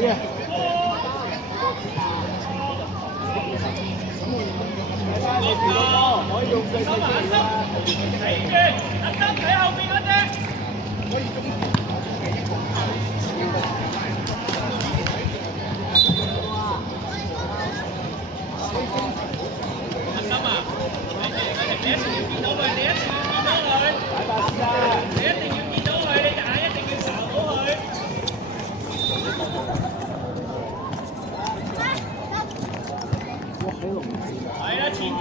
可以用對手埋一心，睇住阿心睇後邊嗰隻。阿心啊，你一定要見到佢，你一定要見到佢，你一定要見到佢，你眼一定要睄到佢。係啦，前腳，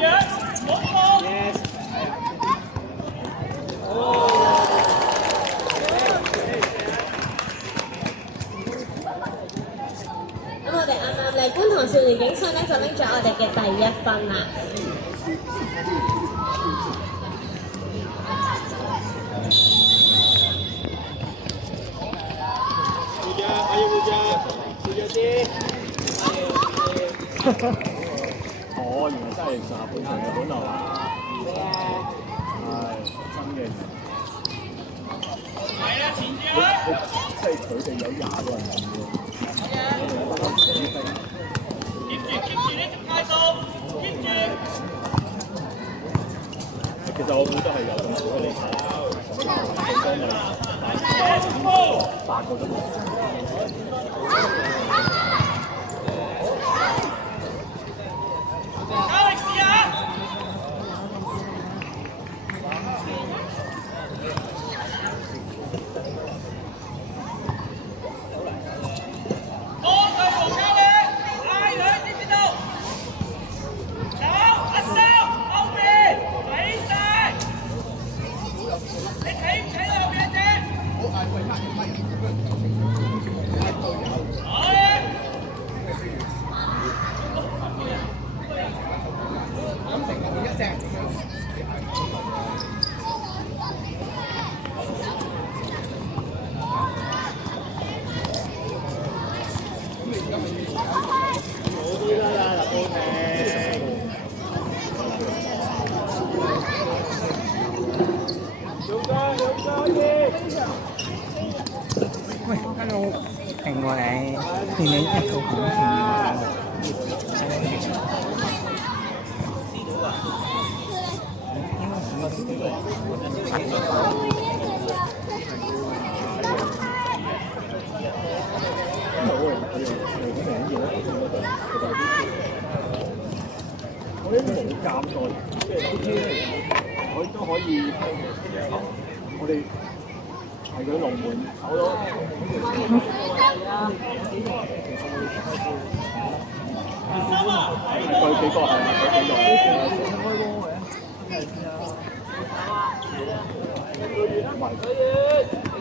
冇錯。咁我哋啱啱嚟觀塘少年警訊咧，就拎咗我哋嘅第1分啦。護著，我要護著，護著啲。哦，原來真係下半場嘅本來話。係真嘅。係啊，前腳。即係佢哋有20個人咁嘅。keep 住呢條態度 ，keep 住。其實我估都係有咁少嘅理解。8個都冇。加力試下。喂，一路勁過你，見你一個好前面我呢啲冇監過，即係 OK 咧，我都可以，我哋係佢龍門手咯。佢幾個係佢幾個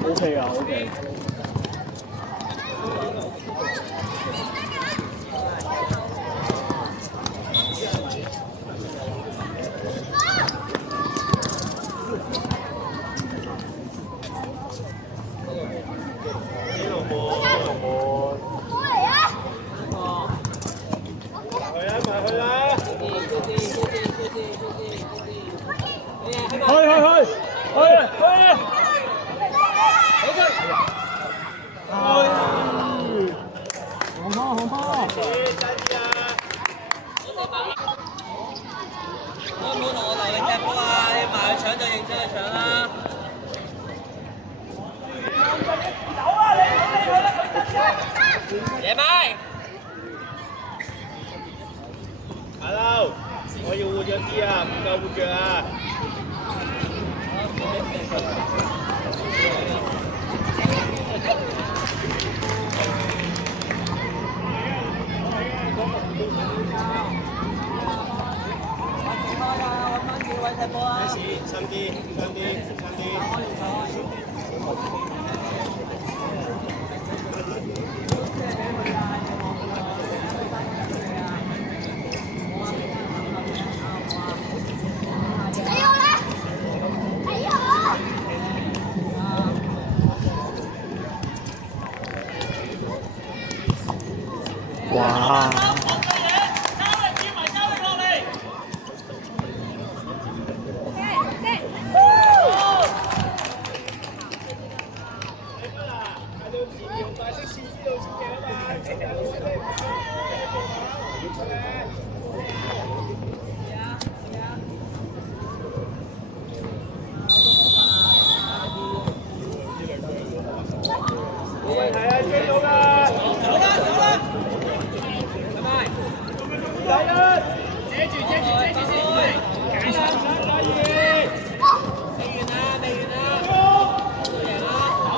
？OK 啊 ，OK。Hello， 我要護著啲啊，唔夠護著啊！開始，深啲，深啲，深啲。哇！快啲冇問題啊，追到㗎！走啦，拜拜。第一，遮住先，解散可以。未完啦，都贏啦！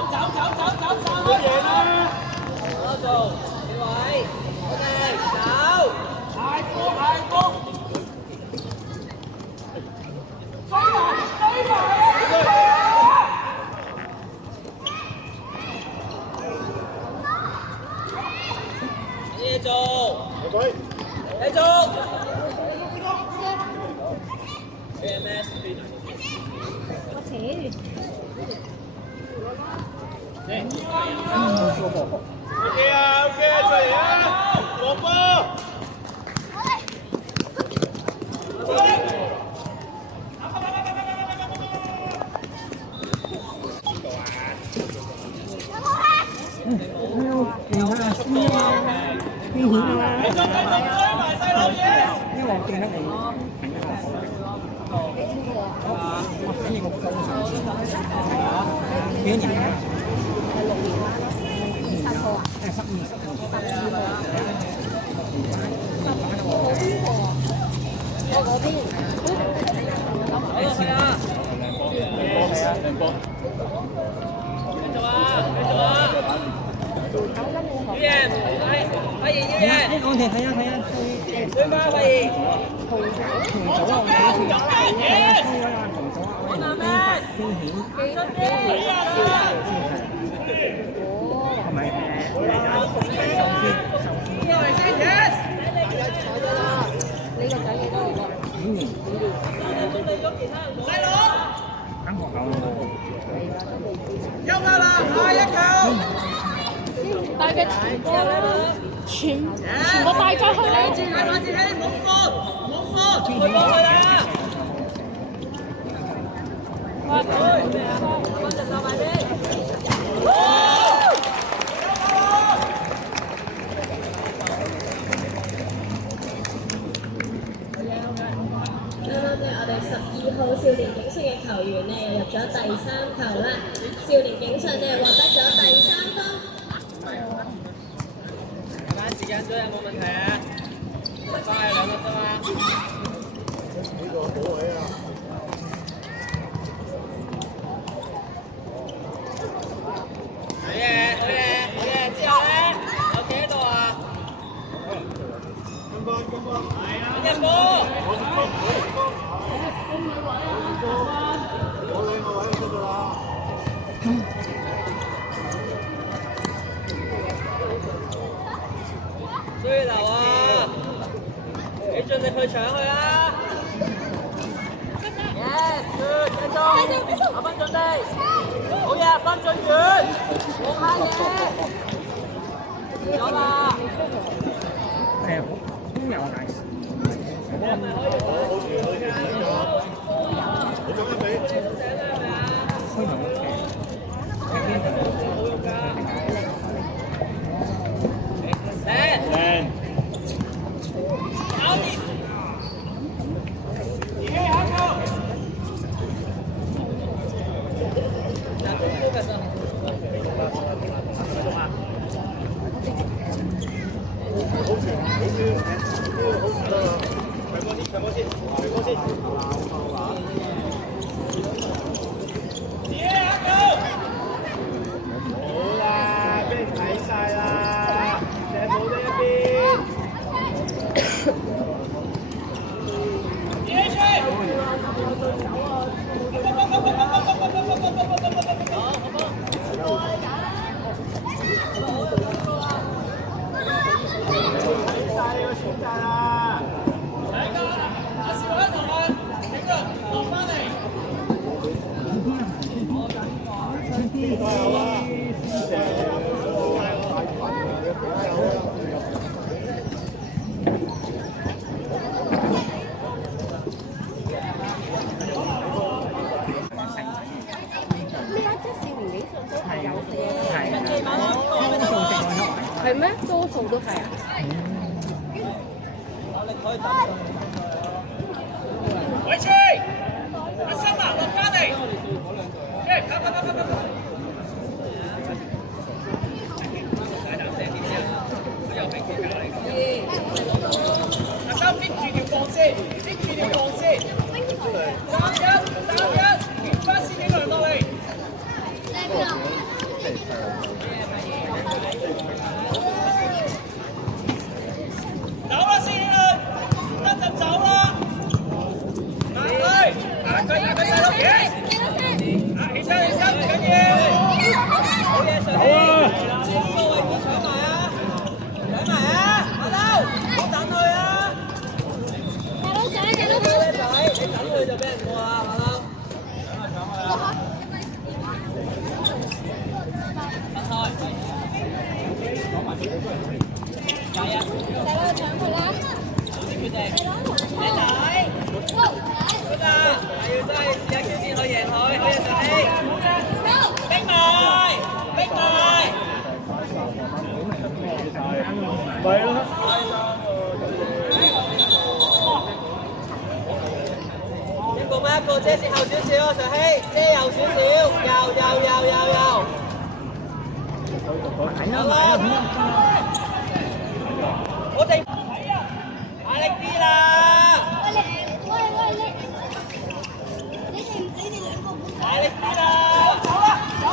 走，都贏啦！好做，幾位？OK，走。快攻！繼續。AMS。OK 啊，再嚟啊！黃波。因為我記得你係一個我反應我高上次係啊，幾多年啊？12號。我嗰邊兩波。繼續啊！表現，發言表現。我哋睇下。對吧，發言。同組啊！同組啊！驚險。係咪？呢個仔幾多年？5年。細佬。啱學夠啦。休息啦，下一球。大嘅全部帶咗去啦！大把自己冇放，去幫佢啦！快啲！幫隻手快啲！啱啱咧，我哋12號少年警訊嘅球員咧又入咗第3球啦，少年警訊咧獲得咗第3分。時間追有冇問題啊？翻去2粒啫嘛。呢個好位啊！好嘢！之後咧有幾多度啊？金波，係啊！一波。我兩個位就得啦。追流啊！你盡力去搶佢啦 ！Yes， good， 繼續，阿斌準備，好嘢，斌進遠，冇下嘢，咗啦！都有大事。你係咪可以好你做乜俾？開頭好用㗎！好啦，俾人睇晒啦，射冇呢一邊。呢一隻少年警訊都係有嘅。係咩？多數都係啊。喂吹，阿森啊，落翻嚟，跑！阿森拎住條防線，3-1，連翻先幾輪落嚟。走啦，先啦，得就走啦。行佢細佬嘢，起身，唔緊要。好嘢，上氣。呢個位置搶埋啊！馬騮，唔好等佢啊！馬騮仔，你等佢就俾人過啦，馬騮。搶佢啦！決定，靚仔，good啊！要真係試下挑戰去贏佢，好嘢上氣，逼埋，係咯。一個咩一個遮先後少少，上氣遮右少少，右。好啦，我哋大力啲啦！大力啲啦！走啦！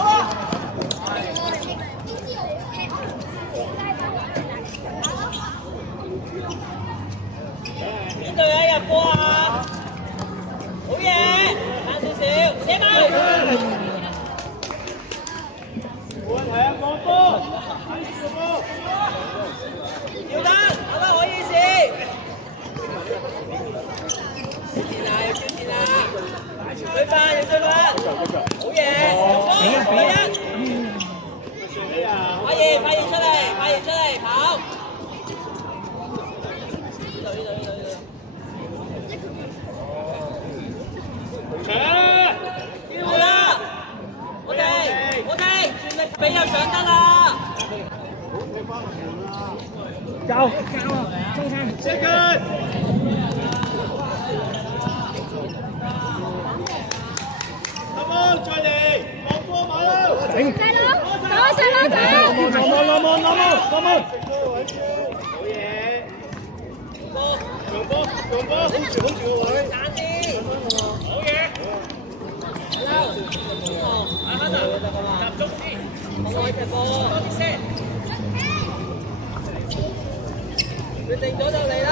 邊隊啊入波啊？好嘢，慢少少，射埋！放波！要得，好啦，可以試。要挑戰啦！追翻，好嘢！入波，快熱出嚟，跑！好啦，我哋全力俾入上得啦！交中間Second，come on，再嚟，放波馬騮，整細佬，走！落網，好嘢，長波，好住個位，賺啲，好嘢，阿亨啊，集中啲，放開隻波，多啲聲，決定咗就嚟啦。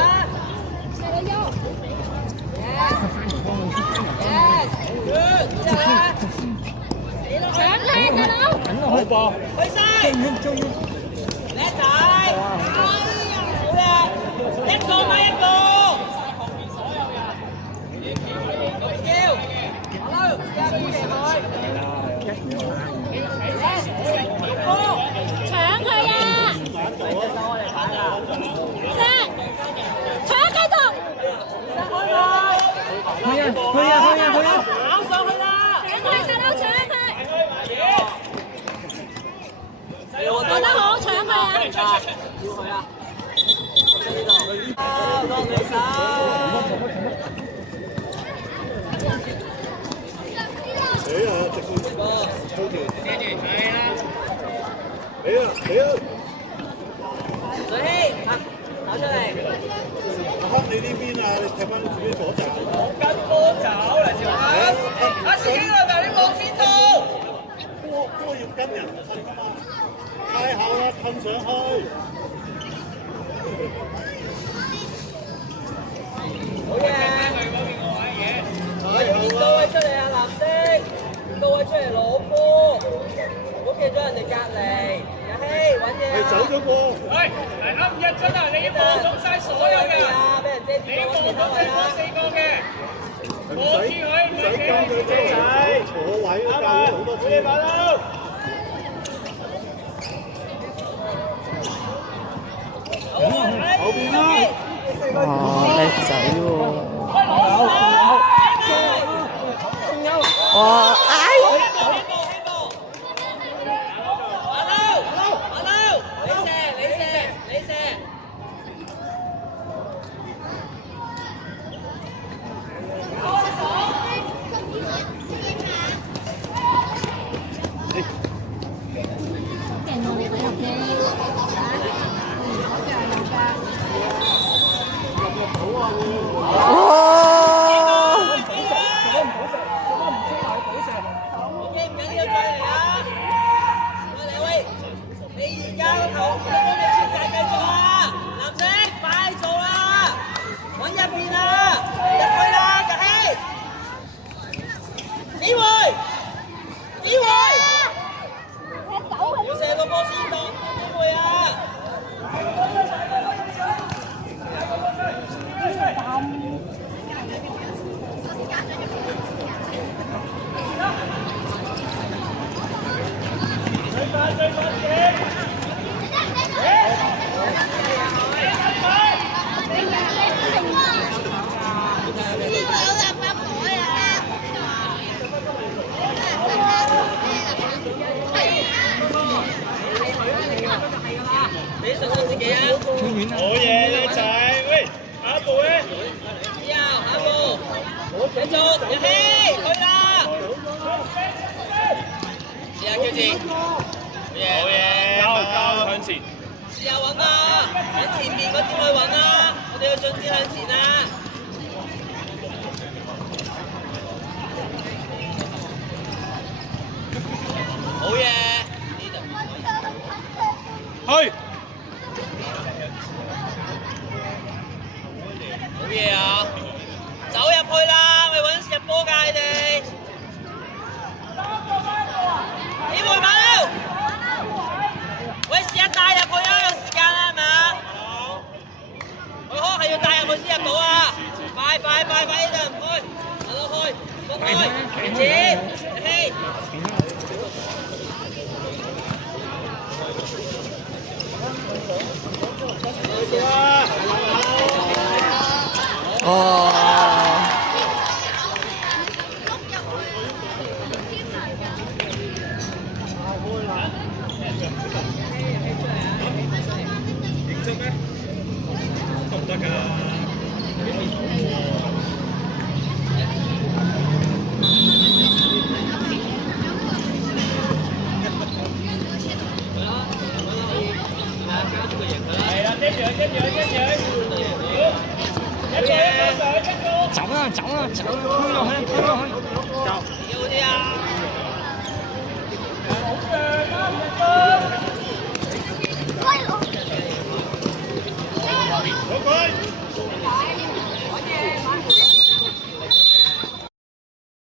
Yes，good，搶佢細佬！好波，去晒，叻仔，好嘢，一個，唔緊要，好，試下估贏佢，波，搶佢啊！搶繼續！去啊！跑上去啦！搶佢細佬，搶佢！做得好，搶佢啊！要佢啊！呢度，落你手。水希，跑出嚟。阿亨，你呢邊啊？你踢翻自己左閘。跟波走嚟條坑。阿司機啊，你望邊度？波要跟人褪㗎嘛，太後啦，褪上去。好嘢！要見到位出嚟啊，藍色，見到位出嚟攞波，唔好企咗人哋隔離。阿希揾嘢啊！係走咗個。喂，嚟啱一真啊！你望中曬所有嘅，俾人遮住咗其他位啦。4個嘅，唔使跟佢仔坐位都教咗好多次。後邊啦！哇，叻仔喎！哇！馬騮，你射！而家個頭嘅設計繼續啊！藍色快做啦，揾入邊啊，入去啦，日希，機會，機會，要射個波先當機會啊！你信心自己啊！好嘢，叻仔！喂，下一步咧？下一步，繼續，日希，去啦！試下叫字，好嘢，交向前。試下揾啊！喺前面嗰點去揾啊！我哋要進展向前啊！好嘢！去。好嘢啊！走入去啦，咪揾入波㗎你哋！機會冇！喂，試下帶入去啊！有時間啦，係咪啊？佢可係要帶入去先入到啊！快啲就唔開，行落去，落去，接，希。哦。認真咩？得唔得㗎？係啦，跟住，走啦，推落去，要啲啊！好佢。